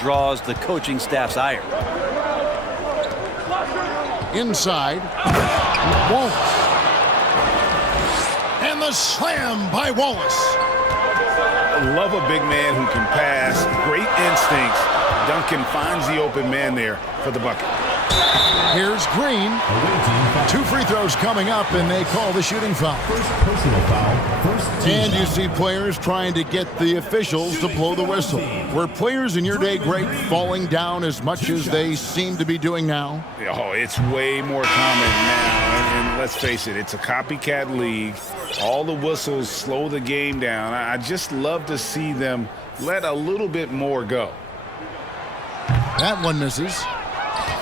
draws the coaching staff's ire. Inside. Wallace. And the slam by Wallace. I love a big man who can pass. Great instincts. Duncan finds the open man there for the bucket. Here's Green. 2 free throws coming up, and they call the shooting foul. First personal foul. And you see players trying to get the officials to blow the whistle. Were players in your day great falling down as much as they seem to be doing now? Oh, it's way more common now. And let's face it, it's a copycat league. All the whistles slow the game down. I just love to see them let a little bit more go. That one misses.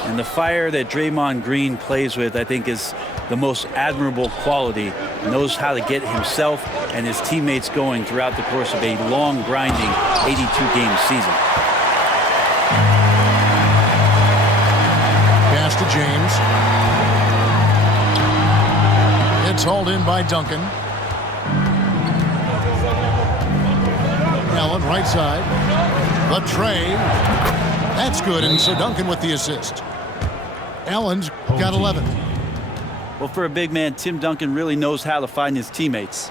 And the fire that Draymond Green plays with, I think, is the most admirable quality. Knows how to get himself and his teammates going throughout the course of a long, grinding 82-game season. Pass to James. It's hauled in by Duncan. Allen, right side. The tray. That's good, and so Duncan with the assist. Allen's got 11. Well, for a big man, Tim Duncan really knows how to find his teammates.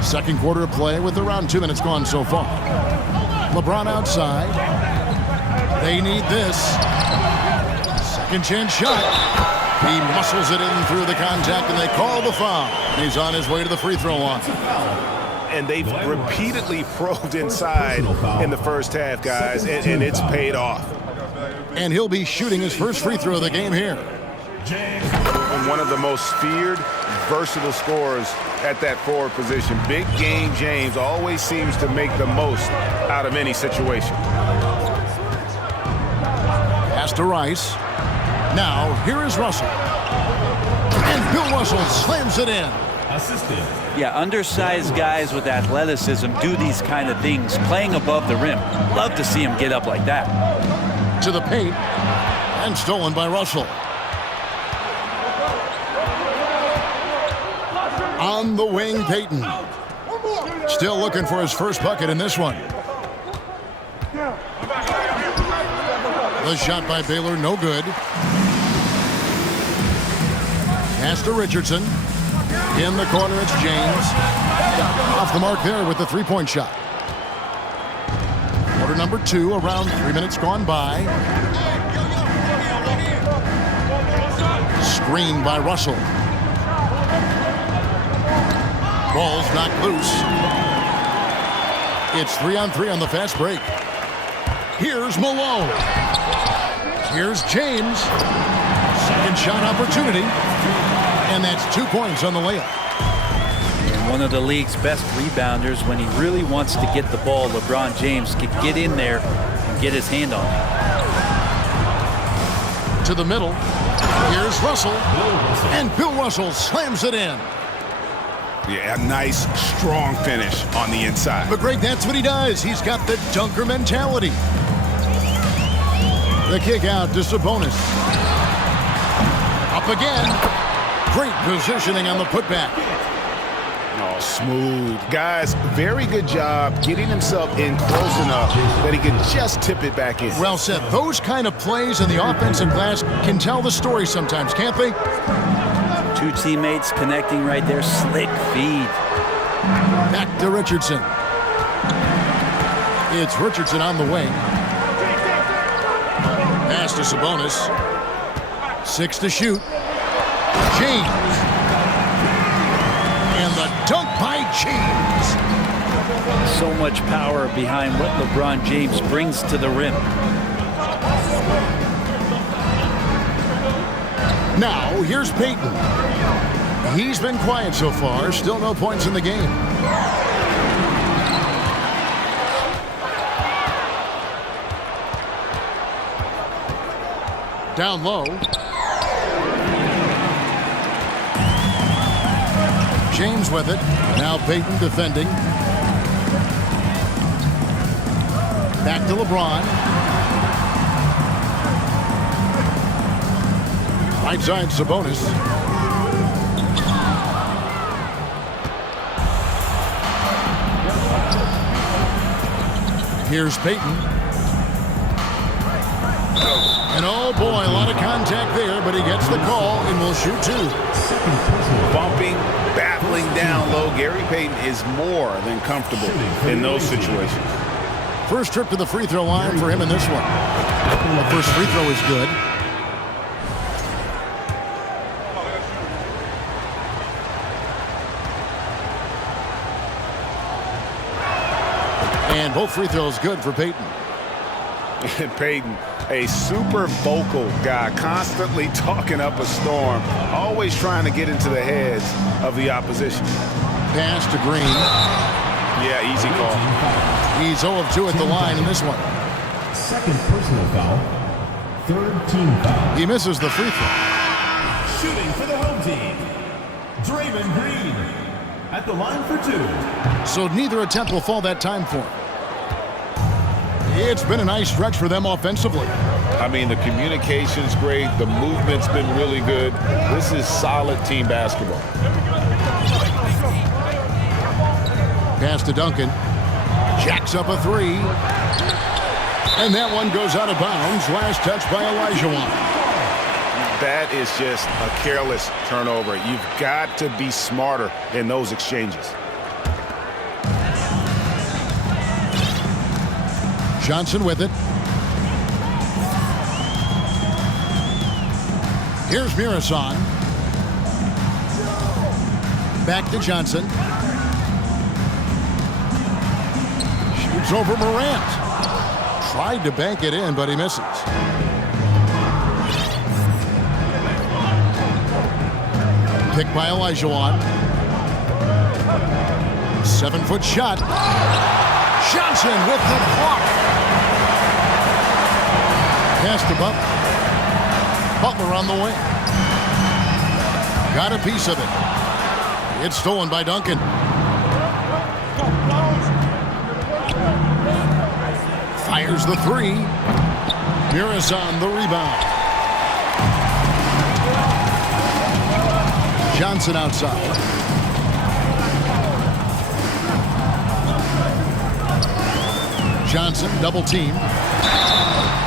Second quarter of play with around 2 minutes gone so far. LeBron outside. They need this. Second chance shot. He muscles it in through the contact, and they call the foul. He's on his way to the free throw line. And they've repeatedly probed inside in the first half, guys, and it's paid off. And he'll be shooting his first free throw of the game here. One of the most feared, versatile scorers at that forward position. Big game James always seems to make the most out of any situation. Pass to Rice. Now, here is Russell. And Bill Russell slams it in. Assisted. Yeah, undersized guys with athleticism do these kind of things, playing above the rim. Love to see him get up like that. To the paint. And stolen by Russell. On the wing, Payton. Still looking for his first bucket in this one. The shot by Baylor, no good. Pass to Richardson. In the corner, it's James. Off the mark there with the three-point shot. Quarter number 2, around 3 minutes gone by. Screen by Russell. Ball's knocked loose. It's 3-on-3 on the fast break. Here's Malone. Here's James. Second shot opportunity. And that's 2 points on the layup. And one of the league's best rebounders, when he really wants to get the ball, LeBron James can get in there and get his hand on it. To the middle. Here's Russell. And Bill Russell slams it in. Yeah, a nice, strong finish on the inside. But Greg, that's what he does. He's got the dunker mentality. The kick out to Sabonis. Up again. Great positioning on the putback. Oh, smooth. Guys, very good job getting himself in close enough that he can just tip it back in. Well said. Those kind of plays in the offensive glass can tell the story sometimes, can't they? Two teammates connecting right there. Slick feed. Back to Richardson. It's Richardson on the wing. Pass to Sabonis. 6 to shoot. James. And the dunk by James. So much power behind what LeBron James brings to the rim. Now, here's Payton. He's been quiet so far. Still no points in the game. Down low. James with it. Now Payton defending. Back to LeBron. Right side, Sabonis. Here's Payton. And oh boy, a lot of contact there, but he gets the call and will shoot 2. Bumping, battling down low. Gary Payton is more than comfortable in those situations. First trip to the free throw line for him in this one. The first free throw is good. And both free throws good for Payton. Payton, a super vocal guy, constantly talking up a storm, always trying to get into the heads of the opposition. Pass to Green. Yeah, easy call. He's 0 of 2 at the line in this one. Second personal foul. Third team foul. He misses the free throw. Shooting for the home team, Draymond Green at the line for 2. So neither attempt will fall that time for him. It's been a nice stretch for them offensively. I mean, the communication's great. The movement's been really good. This is solid team basketball. Pass to Duncan. Jacks up a 3. And that one goes out of bounds. Last touch by Olajuwon. That is just a careless turnover. You've got to be smarter in those exchanges. Johnson with it. Here's Mirasan. Back to Johnson. Shoots over Morant. Tried to bank it in, but he misses. Picked by Olajuwon. 7-foot shot. Johnson with the block. Pass to Butler. Butler on the wing. Got a piece of it. It's stolen by Duncan. Fires the 3. Mirasan the rebound. Johnson outside. Johnson double team.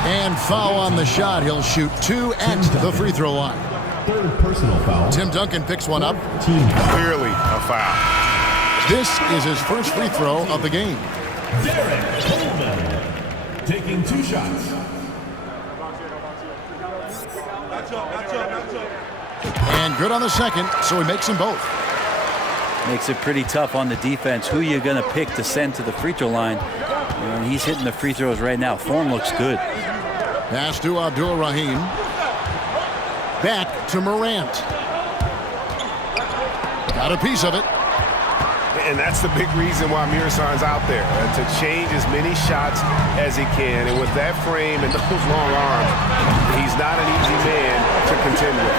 And foul on the shot. He'll shoot 2 at the free throw line. Third personal foul. Tim Duncan picks one up. Team foul. Clearly a foul. This is his first free throw of the game. Derek Coleman taking 2 shots. And good on the second, so he makes them both. Makes it pretty tough on the defense. Who you going to pick to send to the free throw line? And he's hitting the free throws right now. Form looks good. Pass to Abdul-Rahim. Back to Morant. Got a piece of it. And that's the big reason why Mirasan's out there, to change as many shots as he can. And with that frame and those long arms, he's not an easy man to contend with.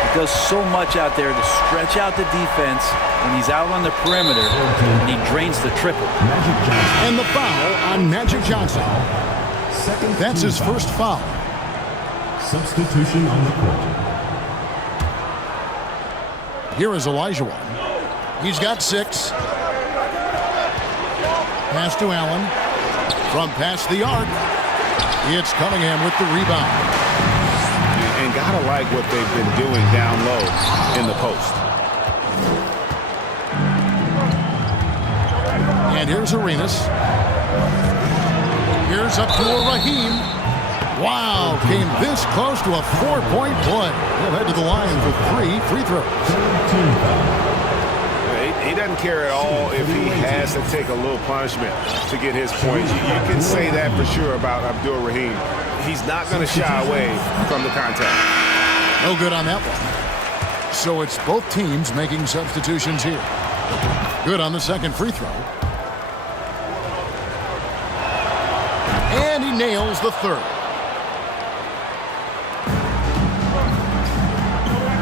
He does so much out there to stretch out the defense when he's out on the perimeter, and he drains the triple. And the foul on Magic Johnson. That's his first foul. Substitution on the court. Here is Olajuwon. He's got 6. Pass to Allen. From past the arc, it's Cunningham with the rebound. and gotta like what they've been doing down low in the post. And here's Arenas. Here's up to Raheem. Wow, came this close to a 4-point play. He'll head to the line for 3 free throws. He doesn't care at all if he has to take a little punishment to get his points. You can say that for sure about Abdul Rahim. He's not going to shy away from the contact. No good on that one. So it's both teams making substitutions here. Good on the second free throw. And he nails the third.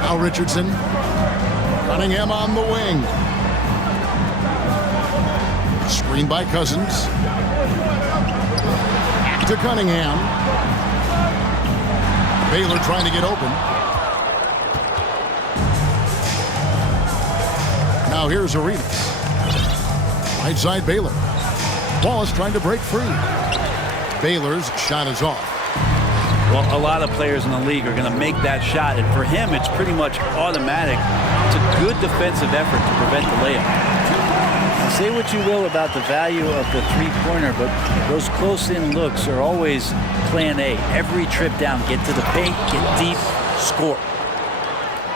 Now Richardson. Cunningham on the wing. Screen by Cousins. Back to Cunningham. Baylor trying to get open. Now here's Arenas. Right side Baylor. Wallace trying to break free. Baylor's shot is off. Well, a lot of players in the league are going to make that shot, and for him, it's pretty much automatic. It's a good defensive effort to prevent the layup. Say what you will about the value of the three-pointer, but those close-in looks are always plan A. Every trip down, get to the paint, get deep, score.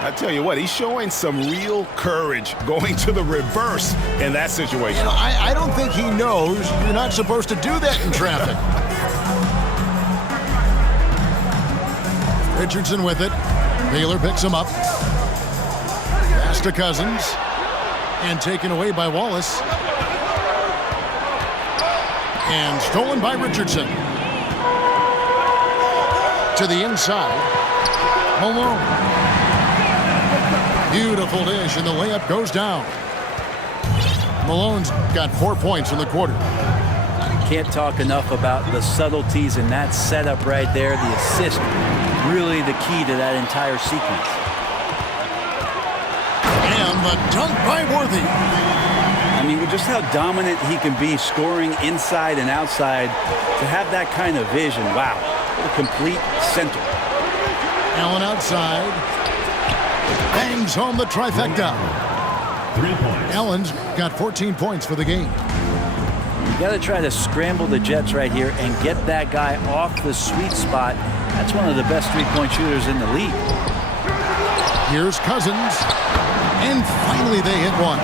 I tell you what, he's showing some real courage going to the reverse in that situation. You know, I don't think he knows you're not supposed to do that in traffic. Richardson with it. Baylor picks him up. Pass to Cousins. And taken away by Wallace. And stolen by Richardson. To the inside. Malone. Beautiful dish, and the layup goes down. Malone's got 4 points in the quarter. Can't talk enough about the subtleties in that setup right there. The assist, really the key to that entire sequence. And the dunk by Worthy. I mean, with just how dominant he can be scoring inside and outside, to have that kind of vision, wow, what a complete center. Allen outside. Bangs home the trifecta. 3 points. Allen's got 14 points for the game. You got to try to scramble the Jets right here and get that guy off the sweet spot. That's one of the best three-point shooters in the league. Here's Cousins. And finally they hit one.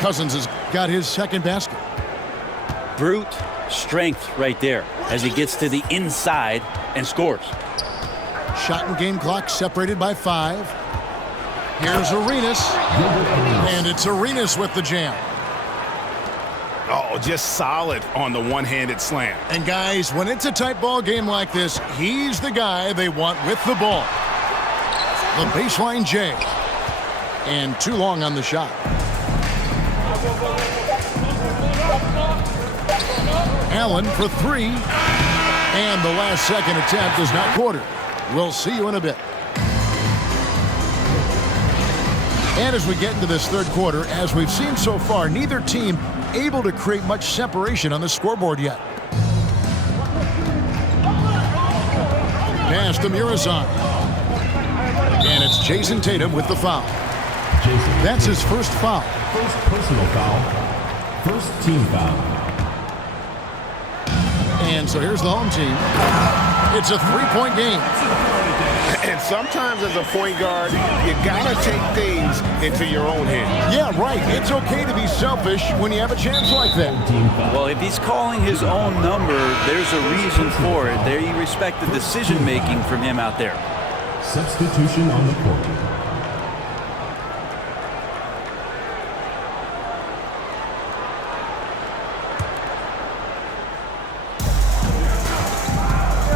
Cousins has got his second basket. Brute strength right there as he gets to the inside and scores. Shot and game clock separated by 5. Here's Arenas. And it's Arenas with the jam. Oh, just solid on the one-handed slam. And guys, when it's a tight ball game like this, he's the guy they want with the ball. The baseline J. And too long on the shot. Allen for 3. And the last second attempt is not quartered. We'll see you in a bit. And as we get into this third quarter, as we've seen so far, neither team able to create much separation on the scoreboard yet. Pass to Mirazan. And it's Jason Tatum with the foul. That's his first foul. First personal foul. First team foul. And so here's the home team. It's a 3-point game. And sometimes as a point guard, you gotta take things into your own hands. Yeah, right. It's okay to be selfish when you have a chance like that. Well, if he's calling his own number, there's a reason for it. There you respect the decision-making from him out there. Substitution on the court.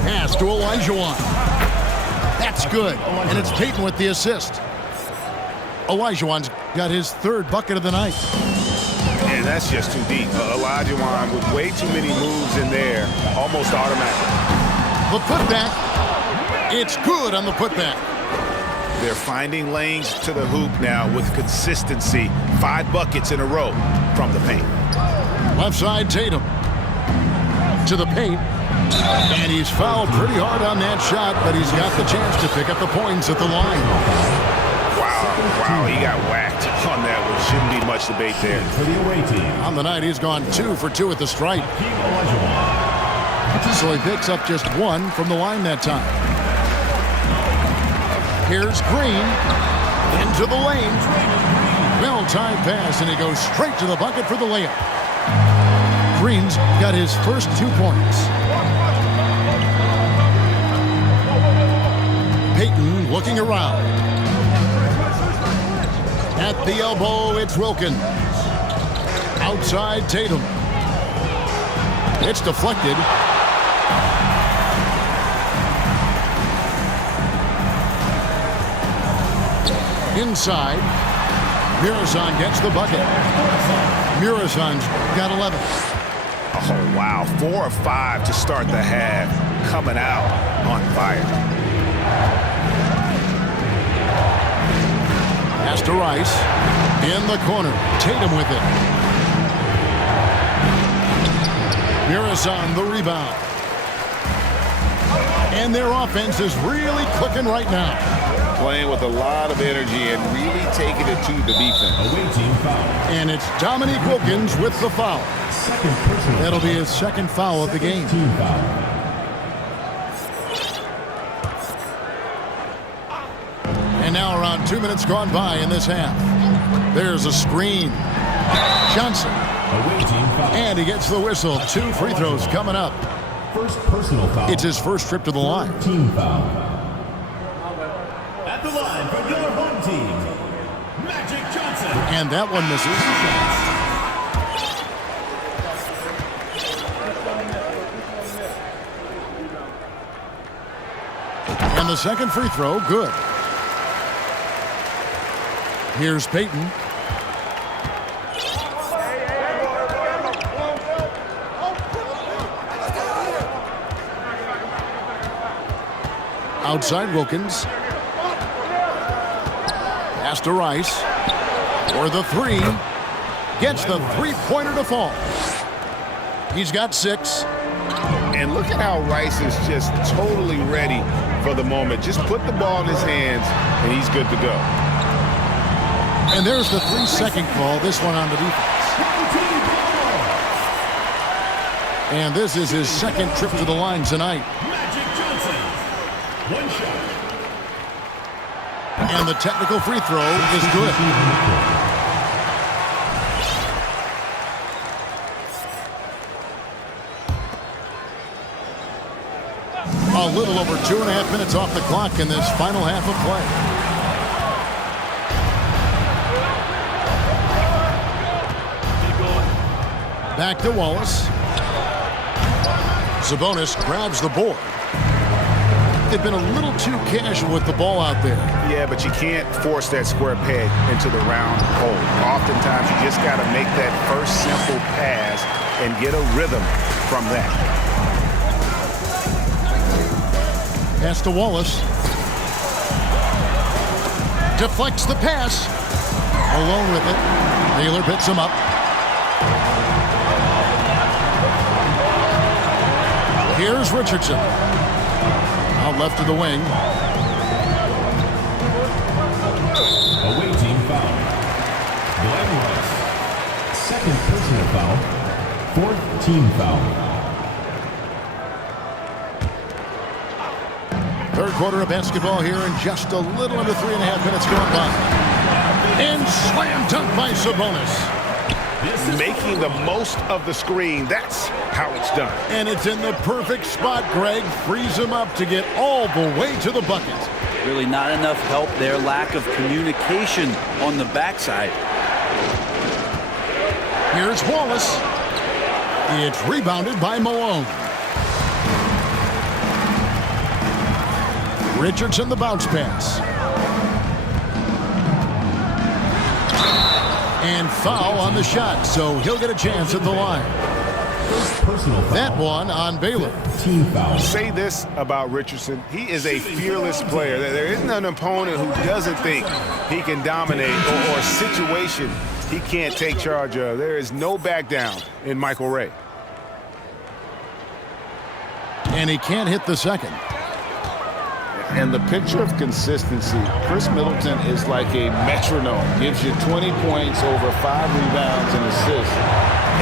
Pass to Olajuwon. That's good. And it's Peyton with the assist. Olajuwon's got his third bucket of the night. And that's just too deep. Olajuwon with way too many moves in there, almost automatic. The putback. It's good on the putback. They're finding lanes to the hoop now with consistency. 5 buckets in a row from the paint. Left side Tatum. To the paint. And he's fouled pretty hard on that shot, but he's got the chance to pick up the points at the line. Wow, he got whacked on that one. Shouldn't be much debate there. For the away team. On the night, he's gone 2 for 2 at the stripe. So he picks up just 1 from the line that time. Here's Green into the lane. Well-timed pass, and he goes straight to the bucket for the layup. Green's got his first 2 points. Payton looking around. At the elbow, it's Wilkins. Outside, Tatum. It's deflected. Inside, Muresan gets the bucket. Muresan's got 11. Oh, wow. 4 of 5 to start the half. Coming out on fire. Pass to Rice. In the corner. Tatum with it. Muresan the rebound. And their offense is really clicking right now. Playing with a lot of energy and really taking it to the defense. Away team foul. And it's Dominique Wilkins with the foul. Second personal. That'll be his second foul of the game. Team foul. And now around 2 minutes gone by in this half. There's a screen. Johnson. Away team foul. And he gets the whistle. 2 free throws coming up. First personal foul. It's his first trip to the line. Team foul. At the line for your home team, Magic Johnson. And that one misses. And the second free throw, good. Here's Payton. Outside Wilkins. Pass to Rice. For the 3. Gets the three-pointer to fall. He's got 6. And look at how Rice is just totally ready for the moment. Just put the ball in his hands, and he's good to go. And there's the 3-second call, this one on the defense. And this is his second trip to the line tonight. Magic Johnson. One shot. And the technical free throw is good. A little over 2.5 minutes off the clock in this final half of play. Back to Wallace. Sabonis grabs the board. They've been a little too casual with the ball out there. Yeah, but you can't force that square peg into the round hole. Oftentimes, you just got to make that first simple pass and get a rhythm from that. Pass to Wallace. Deflects the pass. Alone with it. Naylor picks him up. Here's Richardson. Out left to the wing. Away team foul. Glenn Rice. Second personal foul. Fourth team foul. Third quarter of basketball here in just a little under 3.5 minutes gone by. And slam dunk by Sabonis. Making the most of the screen. That's how it's done. And it's in the perfect spot. Greg frees him up to get all the way to the bucket. Really not enough help there. Lack of communication on the backside. Here's Wallace. It's rebounded by Malone. Richardson the bounce pass. And foul on the shot, so he'll get a chance at the line. Personal foul. That one on Baylor. Team foul. Say this about Richardson. He is a fearless player. There isn't an opponent who doesn't think he can dominate or a situation he can't take charge of. There is no back down in Michael Ray. And he can't hit the second. And the picture of consistency, Chris Middleton is like a metronome. Gives you 20 points, over 5 rebounds and assists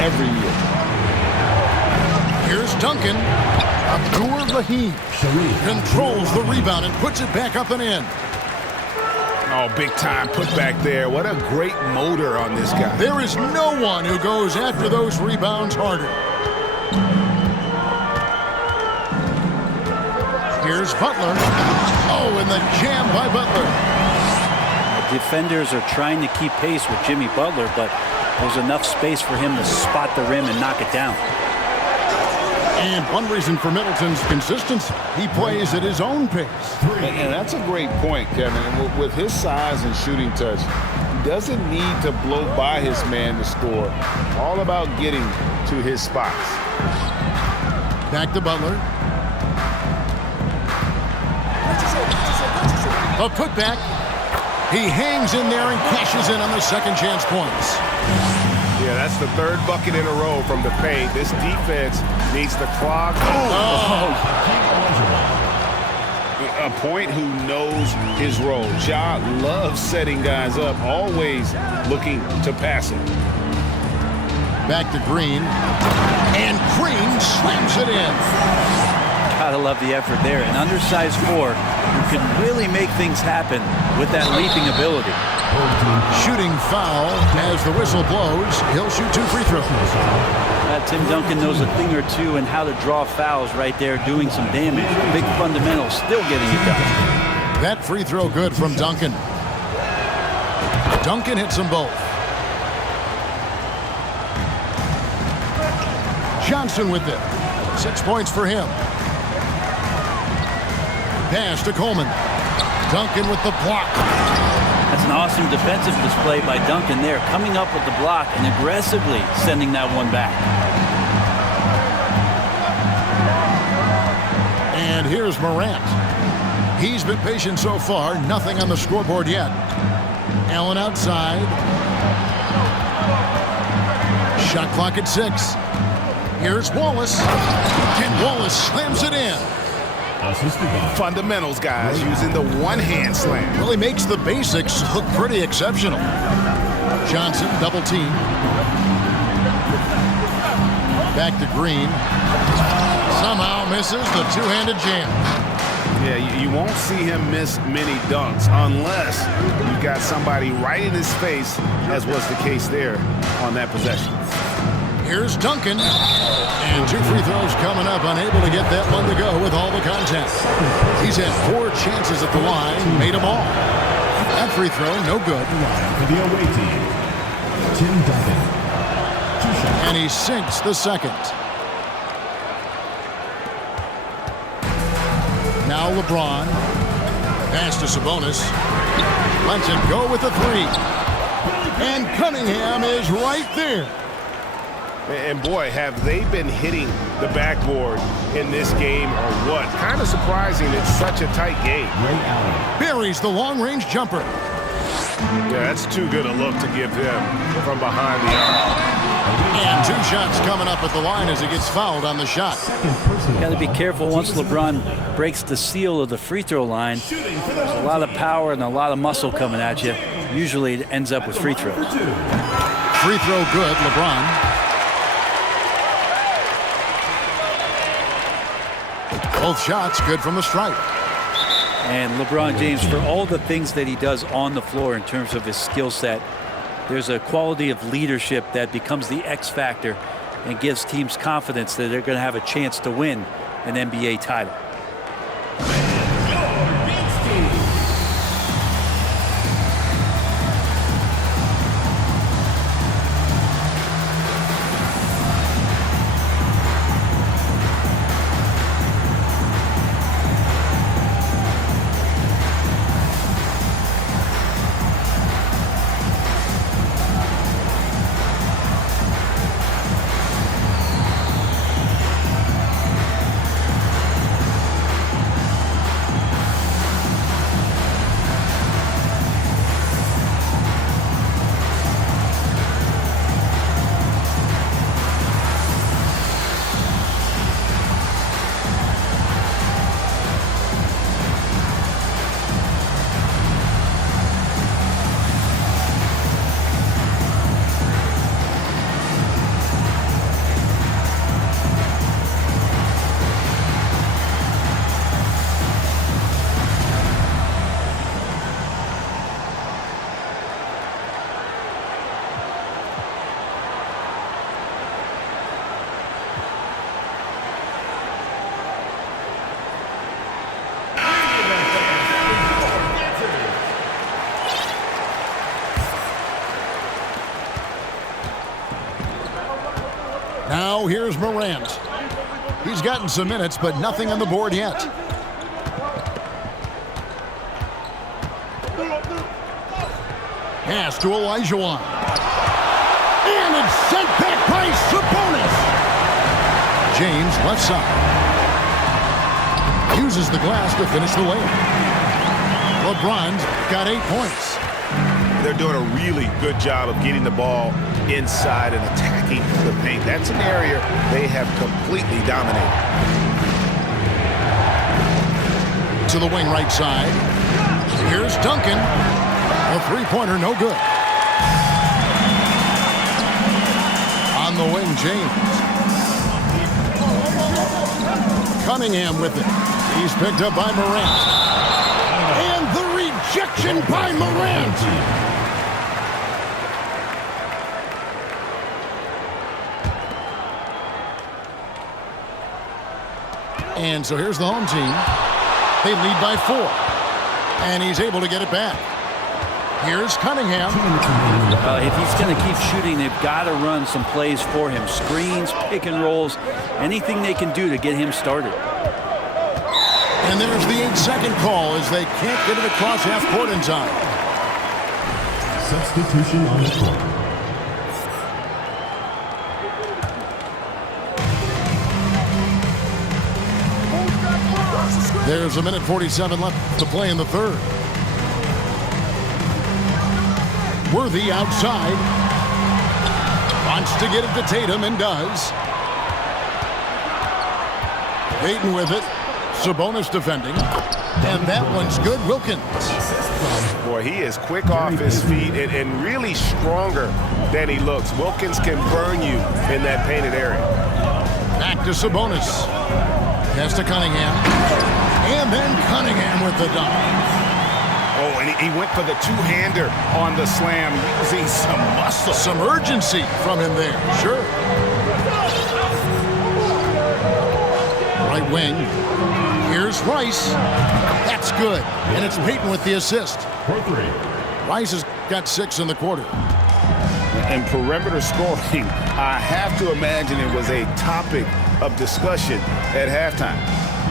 every year. Here's Duncan. Abdur-Rahim controls the rebound and puts it back up and in. Oh, big time put back there. What a great motor on this guy. There is no one who goes after those rebounds harder. Here's Butler. Oh, and the jam by Butler. The defenders are trying to keep pace with Jimmy Butler, but there's enough space for him to spot the rim and knock it down. And one reason for Middleton's consistency, he plays at his own pace. And that's a great point, Kevin. And with his size and shooting touch, he doesn't need to blow by his man to score. All about getting to his spots. Back to Butler. A putback. He hangs in there and cashes in on the second chance points. Yeah, that's the third bucket in a row from the paint. This defense needs to clog. A point who knows his role. Ja loves setting guys up, always looking to pass it. Back to Green. And Green slams it in. Gotta love the effort there. An undersized four who can really make things happen with that leaping ability. Shooting foul as the whistle blows. He'll shoot 2 free throws. Tim Duncan knows a thing or two and how to draw fouls right there, doing some damage. Big fundamentals, still getting it done. That free throw good from Duncan. Duncan hits them both. Johnson with it. 6 points for him. Pass to Coleman. Duncan with the block. That's an awesome defensive display by Duncan there, coming up with the block and aggressively sending that one back. And here's Morant. He's been patient so far. Nothing on the scoreboard yet. Allen outside. Shot clock at 6. Here's Wallace. And Wallace slams it in. Fundamentals, guys, using the one-hand slam. Well, he makes the basics look pretty exceptional. Johnson, double team. Back to Green. Somehow misses the two-handed jam. Yeah, you won't see him miss many dunks unless you've got somebody right in his face, as was the case there on that possession. Here's Duncan. And 2 free throws coming up, unable to get that one to go with all the contact. He's had 4 chances at the line, made them all. That free throw, no good. For the away team, Tim Duncan. 2 shots. And he sinks the second. Now LeBron. Pass to Sabonis. Lets it go with the 3. And Cunningham is right there. And boy, have they been hitting the backboard in this game or what? Kind of surprising it's such a tight game. Buries the long-range jumper. Yeah, that's too good a look to give him from behind the arc. And 2 shots coming up at the line as he gets fouled on the shot. Got to be careful once LeBron breaks the seal of the free throw line. There's a lot of power and a lot of muscle coming at you. Usually it ends up with free throws. Free throw good, LeBron. Both shots good from the stripe. And LeBron James, for all the things that he does on the floor in terms of his skill set, there's a quality of leadership that becomes the X factor and gives teams confidence that they're going to have a chance to win an NBA title. So here's Morant. He's gotten some minutes, but nothing on the board yet. Pass to Olajuwon. And it's sent back by Sabonis. James left side. Uses the glass to finish the layup. LeBron's got 8 points. They're doing a really good job of getting the ball inside and attacking the paint. That's an area they have completely dominated. To the wing right side. Here's Duncan. A three-pointer, no good. On the wing, James. Cunningham with it. He's picked up by Morant. And the rejection by Morant. And so here's the home team. They lead by 4. And he's able to get it back. Here's Cunningham. If he's going to keep shooting, they've got to run some plays for him. Screens, pick and rolls, anything they can do to get him started. And there's the 8-second call as they can't get it across half court in time. Substitution on the court. There's 1:47 left to play in the third. Worthy outside. Wants to get it to Tatum and does. Payton with it. Sabonis defending. And that one's good. Wilkins. Boy, he is quick off his feet and really stronger than he looks. Wilkins can burn you in that painted area. Back to Sabonis. Pass to Cunningham. And then Cunningham with the dunk. Oh, and he went for the two-hander on the slam, using some muscle. Some urgency from him there. Sure. Right wing. Here's Rice. That's good. And it's Payton with the assist. For 3. Rice has got 6 in the quarter. And perimeter scoring, I have to imagine it was a topic of discussion at halftime.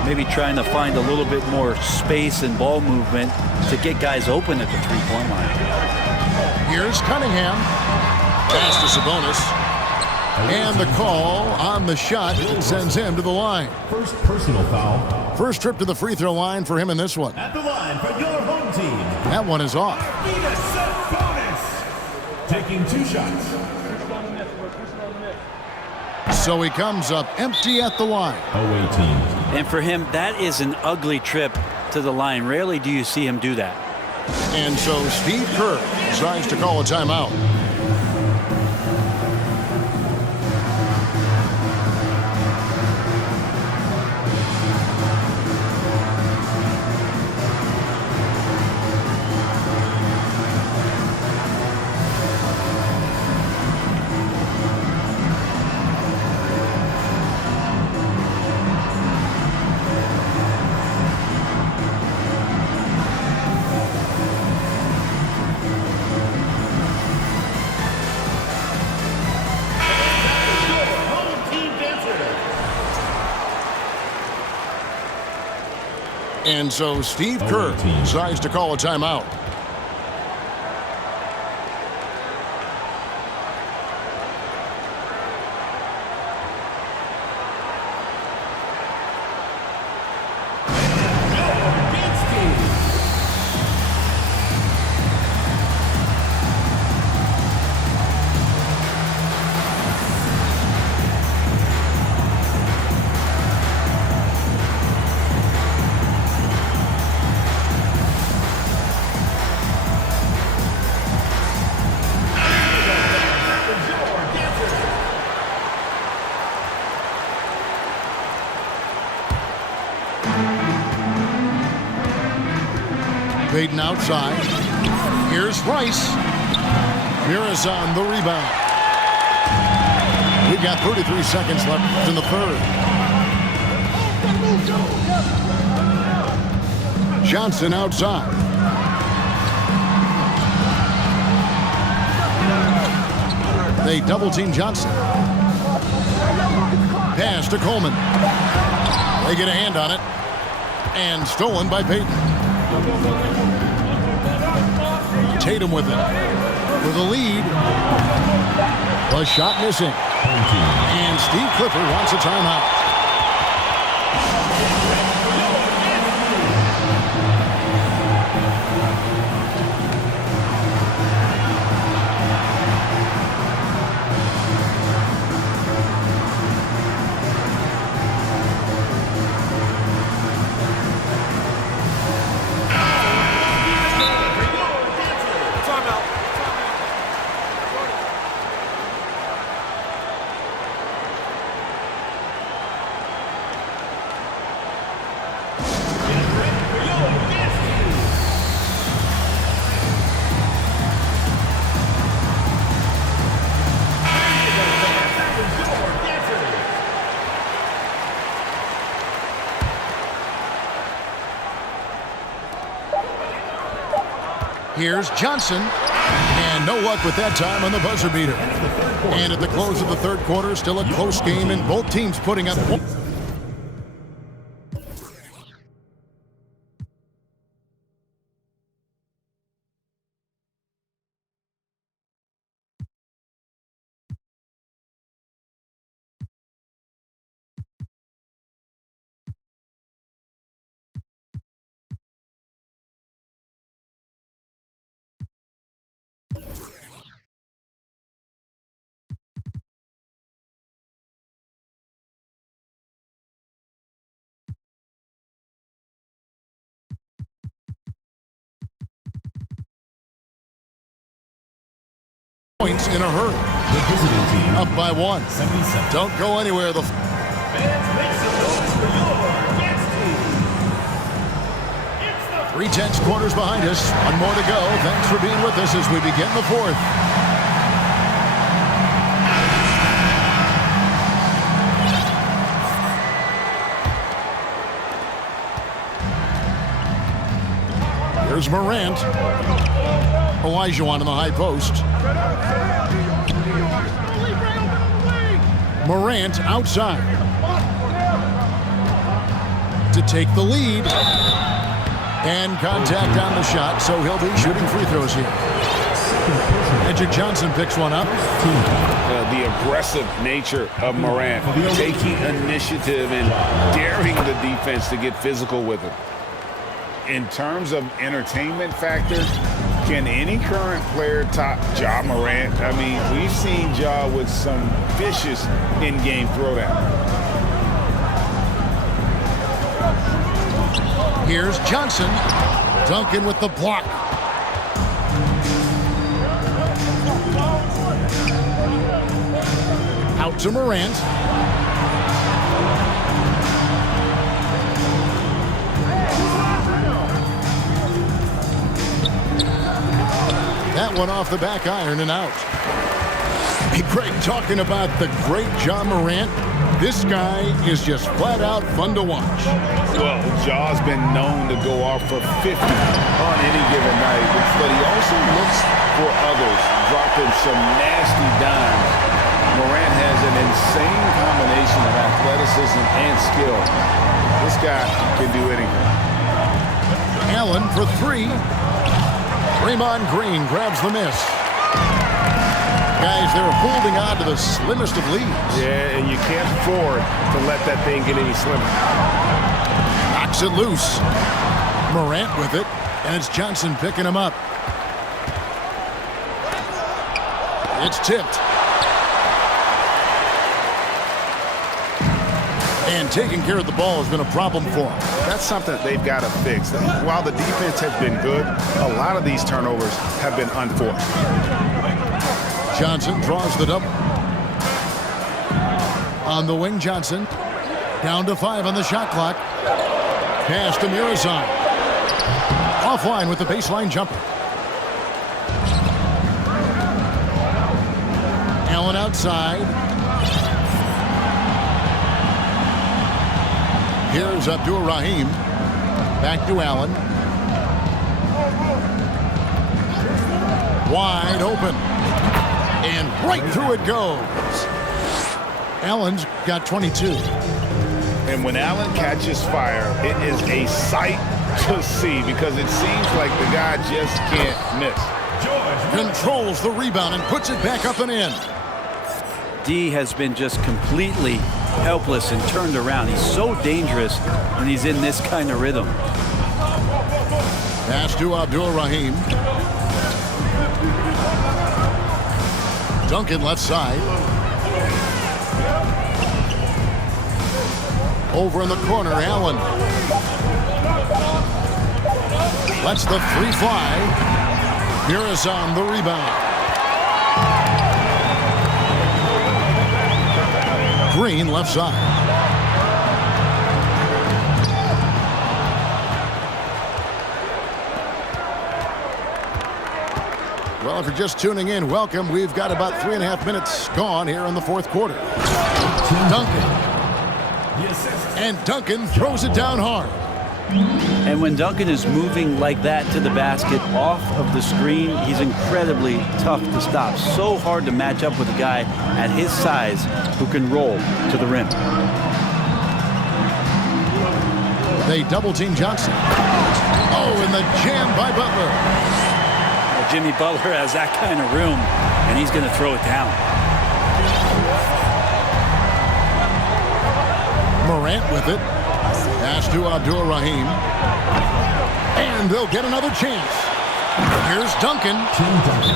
Maybe trying to find a little bit more space and ball movement to get guys open at the three-point line. Here's Cunningham. Pass to Sabonis. And the call on the shot sends him to the line. First personal foul. First trip to the free throw line for him in this one. At the line for your home team. That one is off. Sabonis. Taking 2 shots. So he comes up empty at the line. Away team. And for him, that is an ugly trip to the line. Rarely do you see him do that. And so Steve Kerr decides to call a timeout. And so Steve Kerr decides to call a timeout. Payton outside. Here's Rice. Mira's on the rebound. We've got 33 seconds left in the third. Johnson outside. They double team Johnson. Pass to Coleman. They get a hand on it. And stolen by Payton. Tatum with it. For the lead. The shot missing. And Steve Clifford wants a timeout. Here's Johnson. And no luck with that time on the buzzer beater. And at the close of the third quarter, still a close game, and both teams putting up points in a hurry. Up by 1. Don't go anywhere. The 3/10 quarters behind us. One more to go. Thanks for being with us as we begin the fourth. Here's Morant. Olajuwon in the high post. Morant outside to take the lead. And contact on the shot, so he'll be shooting free throws here. Magic Johnson picks one up. The aggressive nature of Morant, taking initiative and daring the defense to get physical with him. In terms of entertainment factor, can any current player top Ja Morant? I mean, we've seen Ja with some vicious in-game throwdown. Here's Johnson. Duncan with the block. Out to Morant. That one off the back iron and out. Hey, Greg, talking about the great Ja Morant, this guy is just flat out fun to watch. Well, Ja's been known to go off for 50 on any given night, but he also looks for others, dropping some nasty dimes. Morant has an insane combination of athleticism and skill. This guy can do anything. Allen for 3. Draymond Green grabs the miss. Guys, they're holding on to the slimmest of leads. Yeah, and you can't afford to let that thing get any slimmer. Knocks it loose. Morant with it, and it's Johnson picking him up. It's tipped. And taking care of the ball has been a problem for him. That's something that they've got to fix. While the defense has been good, a lot of these turnovers have been unforced. Johnson draws the double. On the wing, Johnson. Down to 5 on the shot clock. Pass to Mirazan. Offline with the baseline jumper. Allen outside. Here's Abdur-Rahim. Back to Allen. Wide open. And right through it goes. Allen's got 22. And when Allen catches fire, it is a sight to see because it seems like the guy just can't miss. Controls the rebound and puts it back up and in. D has been just completely helpless and turned around. He's so dangerous when he's in this kind of rhythm. Pass to Abdul-Rahim. Duncan left side. Over in the corner, Allen. Lets the three fly. Murazan the rebound. Green left side. Well, if you're just tuning in, welcome. We've got about 3.5 minutes gone here in the fourth quarter. Duncan. And Duncan throws it down hard. And when Duncan is moving like that to the basket off of the screen, he's incredibly tough to stop. So hard to match up with a guy at his size who can roll to the rim. They double team Johnson. Oh, and the jam by Butler. Well, Jimmy Butler has that kind of room, and he's going to throw it down. Morant with it. Pass to Abdul-Rahim. And they'll get another chance. Here's Duncan.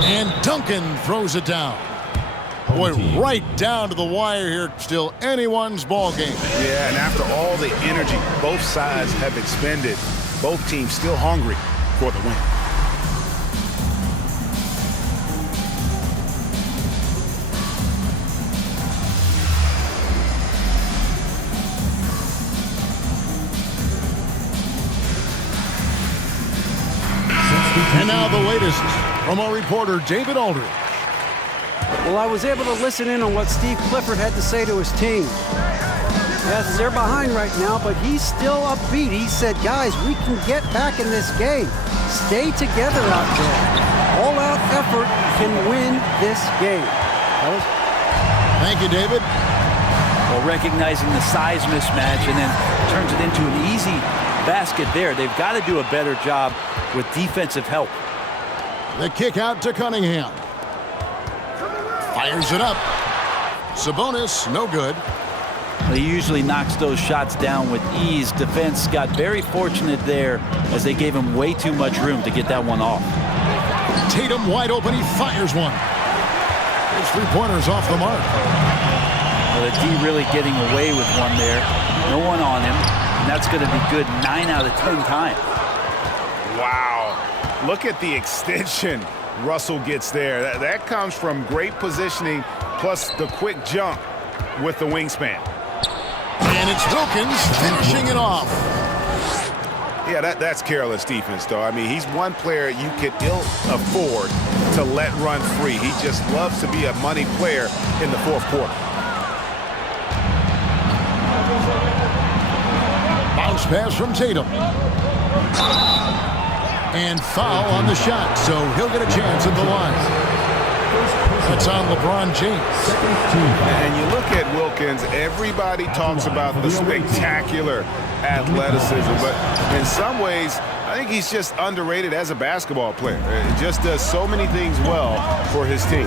And Duncan throws it down. Boy, right down to the wire here. Still anyone's ball game. Yeah, and after all the energy both sides have expended, both teams still hungry for the win. And now the latest from our reporter, David Aldridge. Well, I was able to listen in on what Steve Clifford had to say to his team. Yes, they're behind right now, but he's still upbeat. He said, guys, we can get back in this game. Stay together out there. All-out effort can win this game. Thank you, David. Well, recognizing the size mismatch and then turns it into an easy basket there. They've got to do a better job with defensive help. The kick out to Cunningham. Fires it up. Sabonis, no good. He usually knocks those shots down with ease. Defense got very fortunate there as they gave him way too much room to get that one off. Tatum wide open. He fires one. His three-pointers off the mark. Well, the D really getting away with one there. No one on him. And that's going to be good 9 out of 10 times. Wow. Look at the extension Russell gets there. That comes from great positioning plus the quick jump with the wingspan. And it's Wilkins finishing it off. Yeah, that's careless defense, though. I mean, he's one player you could ill afford to let run free. He just loves to be a money player in the fourth quarter. Bounce pass from Tatum. And foul on the shot, so he'll get a chance at the line. That's on LeBron James. And you look at Wilkins, everybody talks about the spectacular athleticism, but in some ways, I think he's just underrated as a basketball player. He just does so many things well for his team.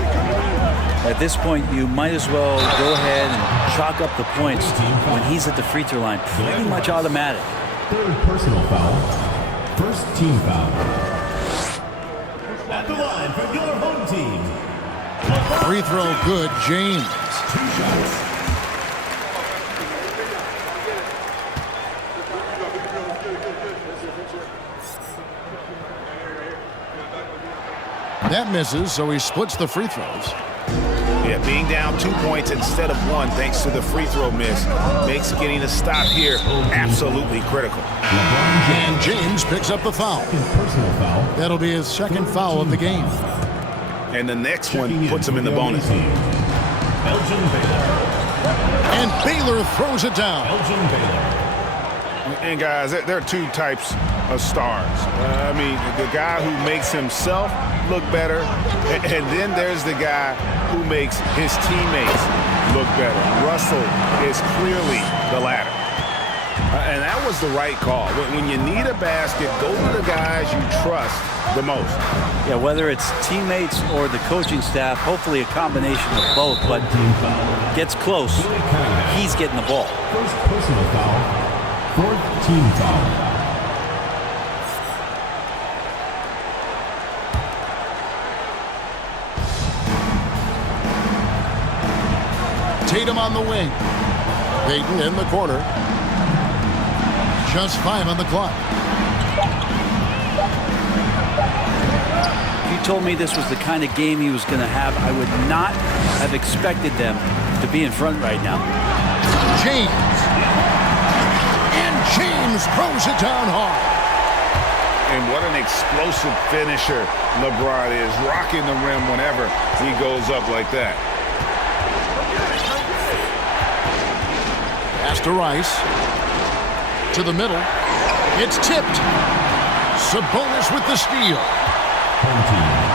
At this point, you might as well go ahead and chalk up the points when he's at the free throw line. Pretty much automatic. Third personal foul. First team foul. At the line for your home team. Free throw good, James. 2 shots. That misses, so he splits the free throws. Yeah, being down 2 points instead of 1 thanks to the free throw miss makes getting a stop here absolutely critical. And James picks up the foul. Personal foul. That'll be his second foul of the game. And the next one puts him in the bonus. Elgin Baylor. And Baylor throws it down. Elgin Baylor. And guys, there are 2 types of stars. I mean, the guy who makes himself look better, and then there's the guy who makes his teammates look better. Russell is clearly the latter. And that was the right call. When you need a basket, go to the guys you trust the most. Yeah, whether it's teammates or the coaching staff, hopefully a combination of both, but gets close, he's getting the ball. First personal foul, fourth team foul. Tatum on the wing. Payton in the corner. Just 5 on the clock. If you told me this was the kind of game he was going to have, I would not have expected them to be in front right now. James. And James throws it down hard. And what an explosive finisher LeBron is, rocking the rim whenever he goes up like that. Pass to Rice. To the middle. It's tipped. Sabonis with the steal. Home team.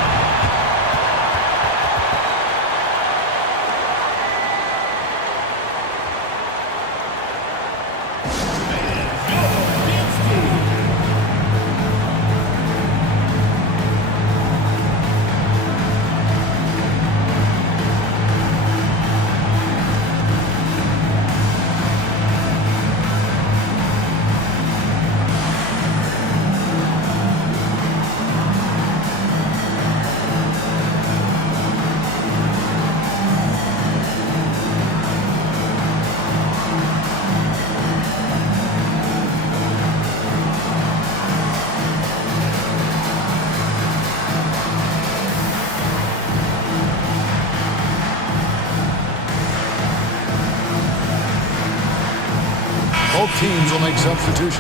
Both teams will make substitutions.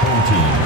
Home team.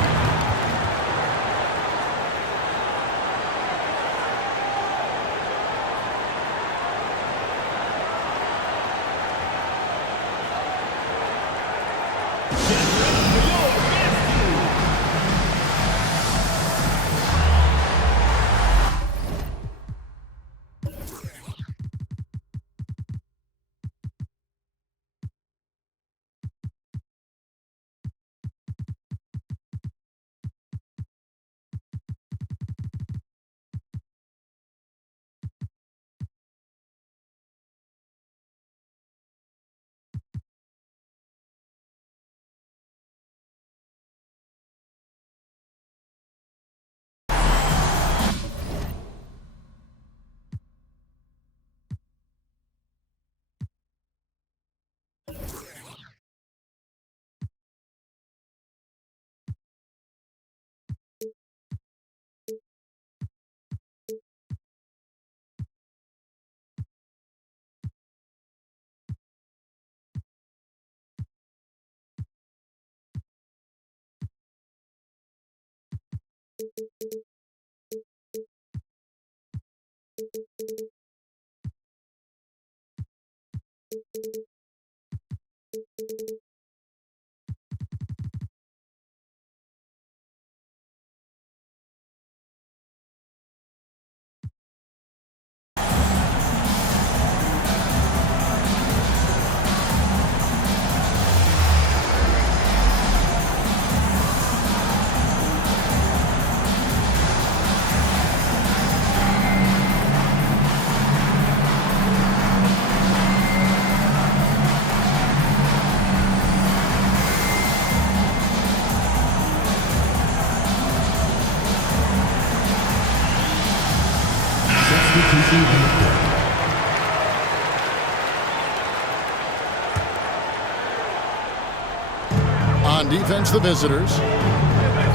On defense, the visitors.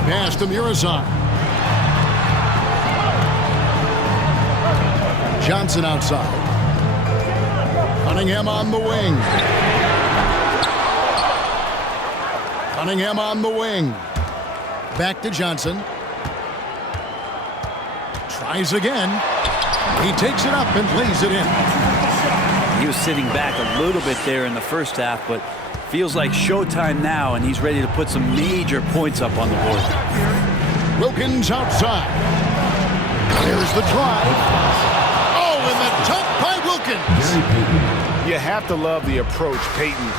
Pass to Murazan. Johnson outside. Cunningham on the wing. Cunningham on the wing. Back to Johnson. Tries again. He takes it up and lays it in. He was sitting back a little bit there in the first half, but feels like showtime now, and he's ready to put some major points up on the board. Wilkins outside. There's the drive. Oh, and the dunk by Wilkins. You have to love the approach Peyton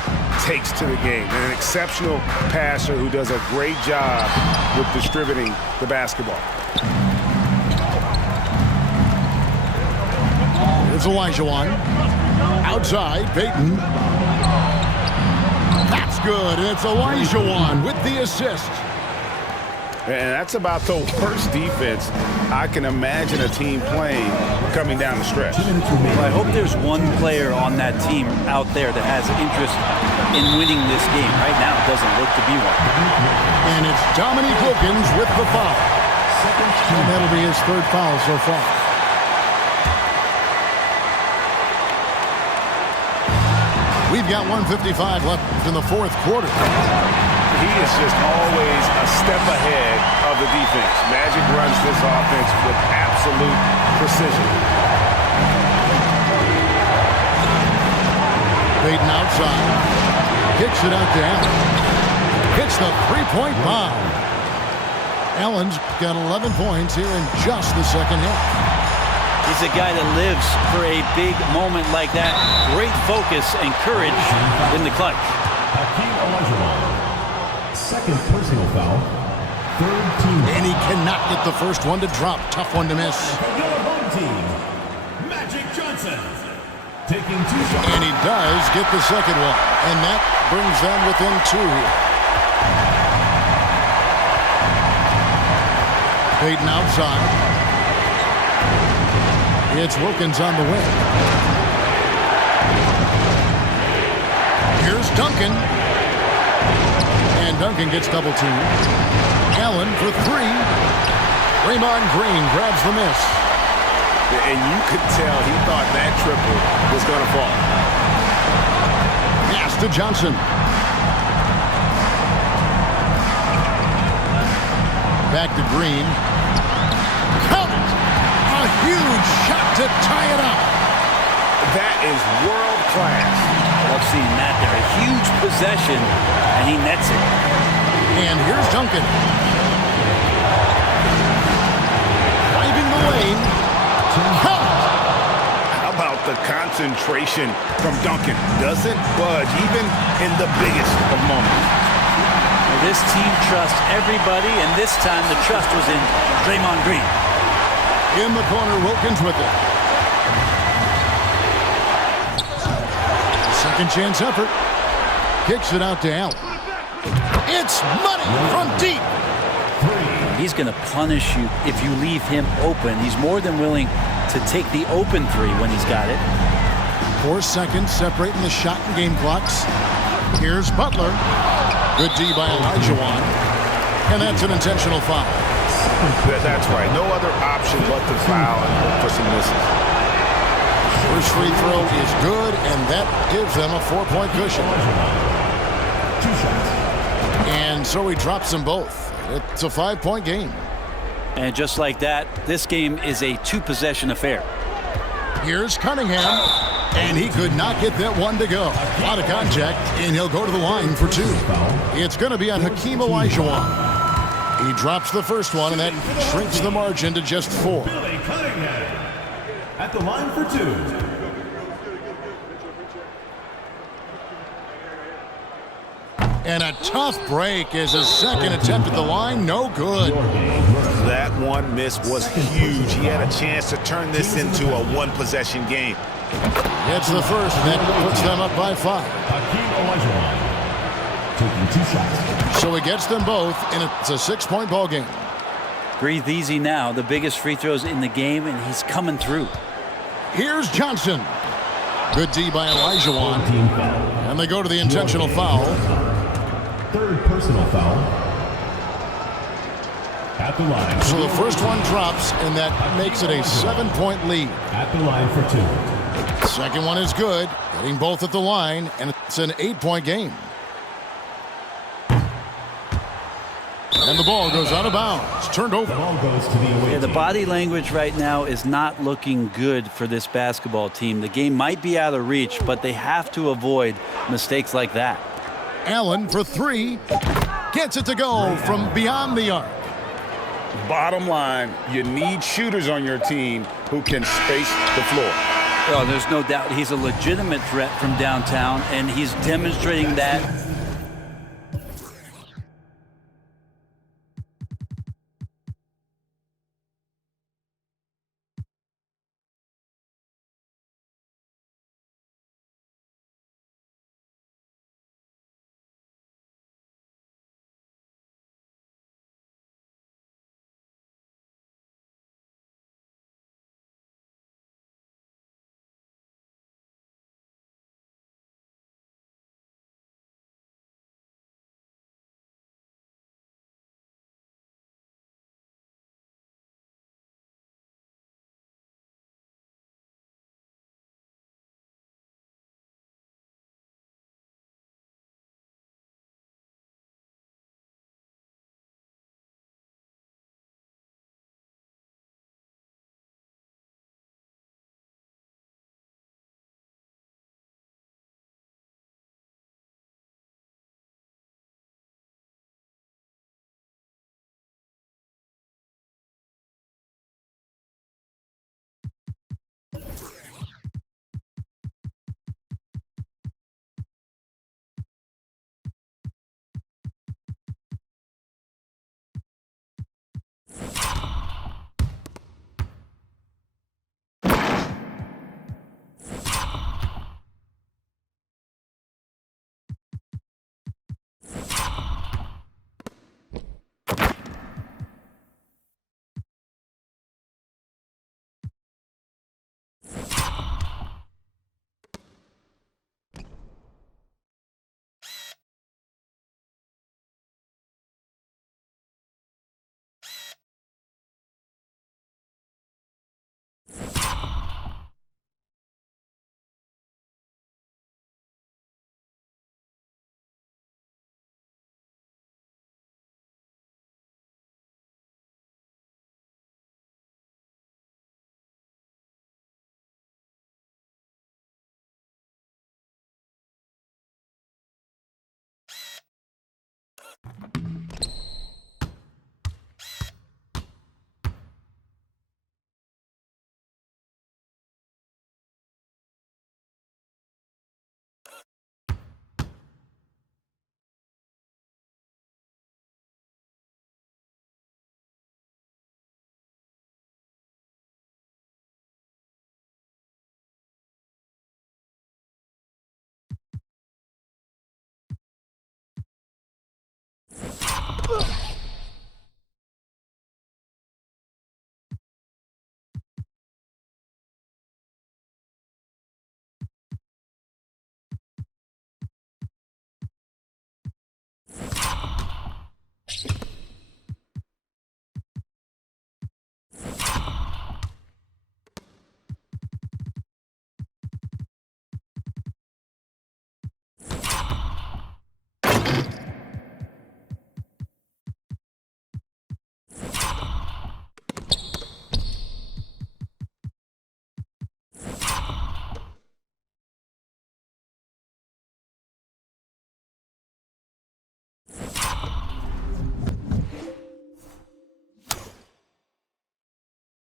takes to the game. And an exceptional passer who does a great job with distributing the basketball. Here's Olajuwon. Outside, Peyton. That's good. It's Olajuwon with the assist. And that's about the worst defense I can imagine a team playing coming down the stretch. Well, I hope there's one player on that team out there that has interest in winning this game. Right now, it doesn't look to be one. And it's Dominique Wilkins with the foul. And that'll be his third foul so far. We've got 1:55 left in the fourth quarter. He is just always a step ahead of the defense. Magic runs this offense with absolute precision. Peyton outside. Kicks it out to Allen. Hits the three-point bomb. Allen's got 11 points here in just the second half. He's a guy that lives for a big moment like that. Great focus and courage in the clutch. Hakeem Olajuwon. Second personal foul. Third team. And he cannot get the first one to drop. Tough one to miss. For your home team, Magic Johnson. Taking 2 shots. And he does get the second one. And that brings them within 2 here. Peyton outside. It's Wilkins on the wing. Here's Duncan. And Duncan gets double teamed. Allen for 3. Draymond Green grabs the miss. And you could tell he thought that triple was going to fall. Pass to Johnson. Back to Green. Count it! A huge shot to tie it up. That is world class. Love seeing that there. A huge possession, and he nets it. And here's Duncan. Driving the lane. Count it! How about the concentration from Duncan? Doesn't budge, even in the biggest of moments. Well, this team trusts everybody, and this time the trust was in Draymond Green. In the corner, Wilkins with it. Second chance effort. Kicks it out to Allen. It's money from deep. He's going to punish you if you leave him open. He's more than willing to take the open three when he's got it. 4 seconds separating the shot and game clocks. Here's Butler. Good D by Olajuwon. And that's an intentional foul. That's right. No other option but to foul and hope for some misses. First free throw is good, and that gives them a 4-point cushion. 2 shots. And so he drops them both. It's a 5-point game. And just like that, this game is a 2-possession affair. Here's Cunningham, and he could not get that one to go. A lot of contact, and he'll go to the line for 2. It's going to be on Hakeem Olajuwon. He drops the first one, and that shrinks the margin to just 4. Billy Cunningham at the line for 2. And a tough break as a second attempt at the line, no good. That one miss was huge. He had a chance to turn this into a 1-possession game. It's the first, and that puts them up by 5. Hakeem Olajuwon taking 2 shots. So he gets them both, and it's a 6-point ball game. Breathe easy now. The biggest free throws in the game, and he's coming through. Here's Johnson. Good D by Olajuwon. Team foul. And they go to the intentional foul. Third personal foul. At the line. So the first one drops, and that makes it a 7-point lead. At the line for 2. Second one is good, getting both at the line, and it's an 8-point game. And the ball goes out of bounds. Turned over. The ball goes to the away The team. body language right now is not looking good for this basketball team. The game might be out of reach, but they have to avoid mistakes like that. Allen for 3. Gets it to go from beyond the arc. Bottom line, you need shooters on your team who can space the floor. Well, there's no doubt he's a legitimate threat from downtown, and he's demonstrating that